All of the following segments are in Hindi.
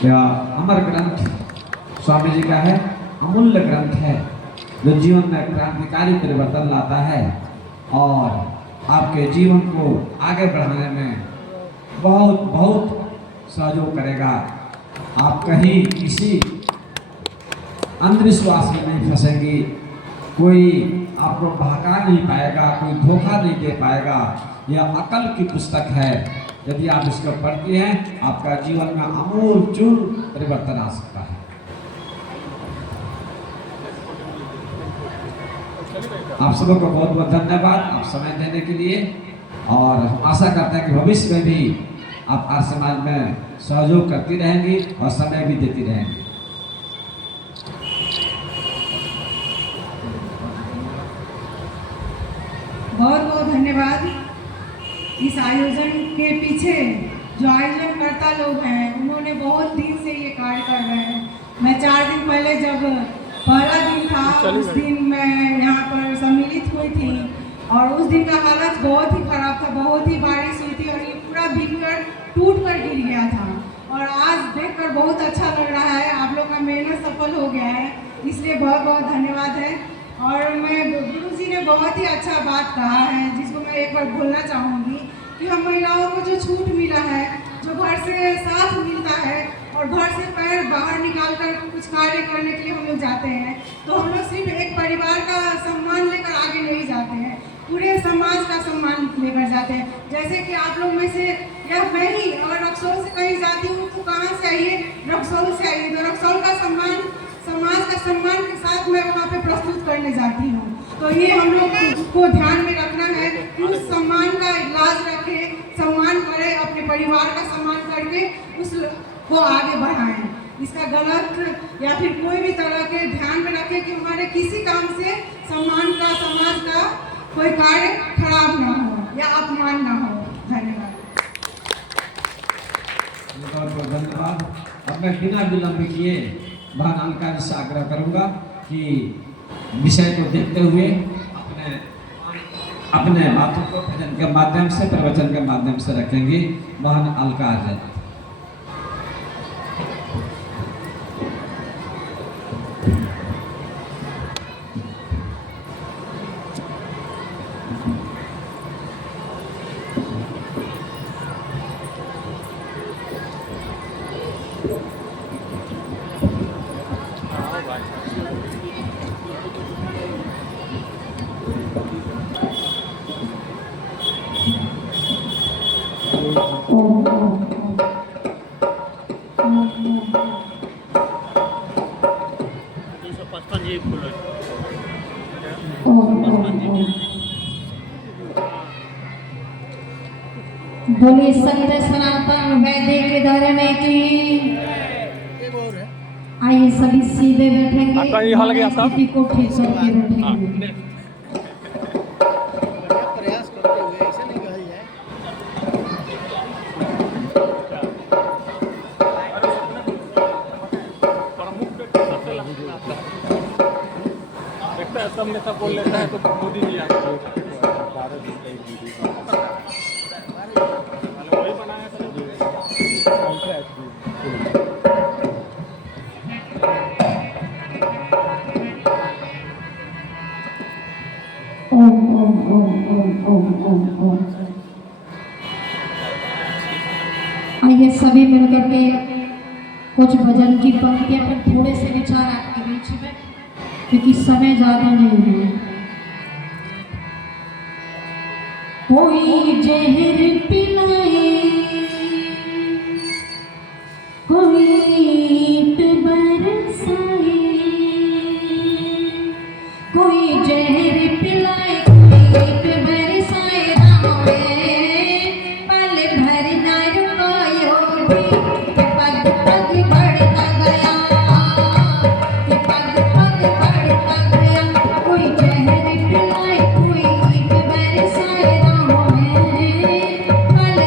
यह अमर ग्रंथ स्वामी जी का है, अमूल्य ग्रंथ है जो जीवन में क्रांतिकारी परिवर्तन लाता है और आपके जीवन को आगे बढ़ाने में बहुत बहुत सहयोग करेगा। आप कहीं किसी अंधविश्वास में नहीं फंसेंगी, कोई आपको बहका नहीं पाएगा, कोई धोखा नहीं दे पाएगा। यह अकल की पुस्तक है, यदि आप इसको पढ़ती हैं आपका जीवन में आमूल चूल परिवर्तन आ सकता है। आप सबों को बहुत बहुत धन्यवाद आप समय देने के लिए, और हम आशा करते हैं कि भविष्य में भी आप आर्य समाज में सहयोग करती रहेंगी और समय भी देती रहेंगी। बहुत बहुत धन्यवाद। इस आयोजन के पीछे जो आयोजनकर्ता लोग हैं उन्होंने बहुत दिन से ये कार्य कर रहे हैं। मैं 4 दिन पहले जब पहला दिन था उस दिन मैं यहाँ पर सम्मिलित हुई थी और उस दिन का हालत बहुत ही खराब था, बहुत ही बारिश हुई थी और ये पूरा भीगकर टूट कर गिर गया था। और आज देखकर बहुत अच्छा लग रहा है, आप लोग का मेहनत सफल हो गया है, इसलिए बहुत बहुत धन्यवाद है। और मैं गुरु जी ने बहुत ही अच्छा बात कहा है जिसको मैं एक बार बोलना चाहूँगी कि हम महिलाओं को जो छूट मिला है, जो घर से साथ मिलता है और घर से पैर बाहर निकाल कर कुछ कार्य करने के लिए हम लोग जाते हैं, तो हम लोग सिर्फ एक परिवार का सम्मान लेकर आगे नहीं जाते हैं, पूरे समाज का सम्मान लेकर जाते हैं। जैसे कि आप लोग में से या मैं ही अगर रक्सौल से कहीं जाती हूँ तो कहाँ से आइए, रक्सौल से आइए, तो रक्सौल का सम्मान समाज का सम्मान के साथ मैं वहाँ पे प्रस्तुत करने जाती हूँ। तो ये हम लोग को ध्यान में रखना है कि उस सम्मान का लाज रखें, सम्मान करें, अपने परिवार का सम्मान करके उस को आगे बढ़ाएं। इसका गलत या फिर कोई भी तरह के ध्यान में रखें कि हमारे किसी काम से सम्मान का, समाज का कोई कार्य खराब ना हो या अपमान ना हो। धन्यवाद। बहुत बहुत धन्यवाद। अब मैं बिना विलंब किए बहन अलका जी से आग्रह करूंगा कि विषय को देखते हुए अपने बातों को भजन के माध्यम से, प्रवचन के माध्यम से रखेंगे। बहन अलका जी। बोलिए सत्य सनातन वैदिक धर्म की। आइए सभी सीधे बैठेंगे, स्थिति को ठीक करके बैठेंगे। प्रयास करते हुए ऐसे नहीं कहा जाए। सब नेता बोल लेता है तो मोदी जी वही बनाया ओम ओम ओम ओम ओम ओम ओम। आइए सभी मिलकर के कुछ भजन की पंक्तियां पर थोड़े से विचार आपके बीच में, क्योंकि समय ज्यादा नहीं है। कोई जहर पिलाए, कोई ईंट बरसाए, कोई जहर पिलाए, कोई ईंट बरसाए, राम में पल भर न रुकायो, पग पग बढ़ता गया, पग पग बढ़ता गया। कोई जहर पिलाए, कोई ईंट बरसाए, राम में पल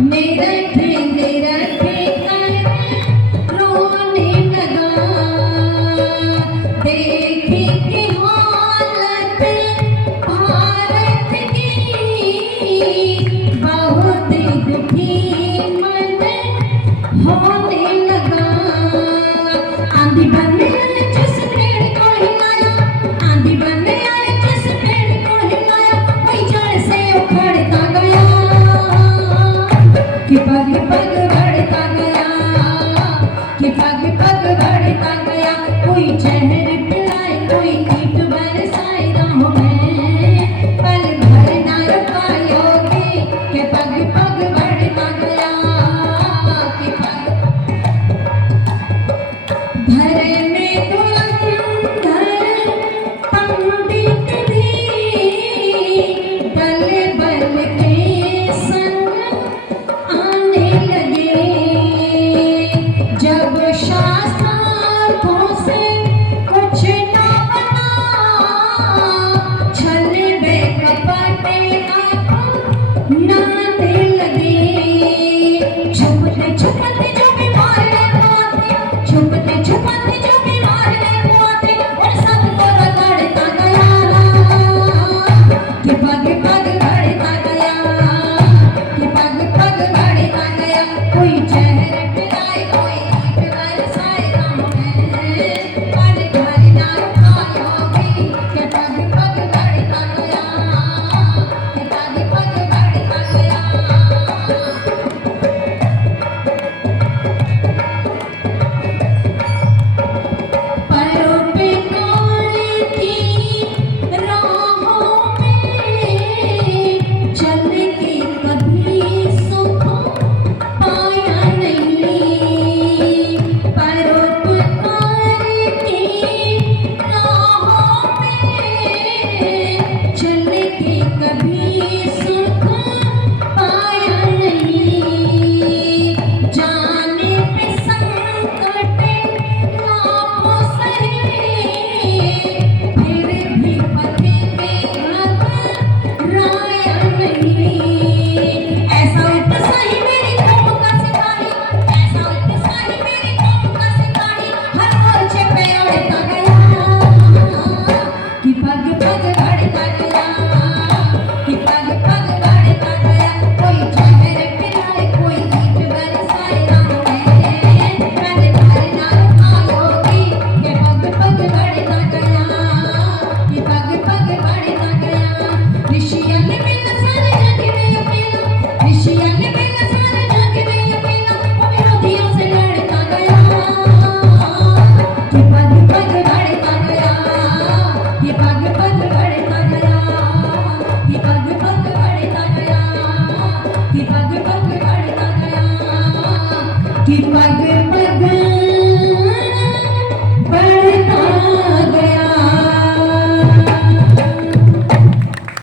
मेरा कर रोने लगा, देखे कि हालत भारत की, बहुत दुखी मन होने लगा। आंधी बनने आए जिस पेड़ को हिलाया, आंधी बनने आए जिस पेड़ को हिलाया, वही जड़ से उखड़ता गया कि पग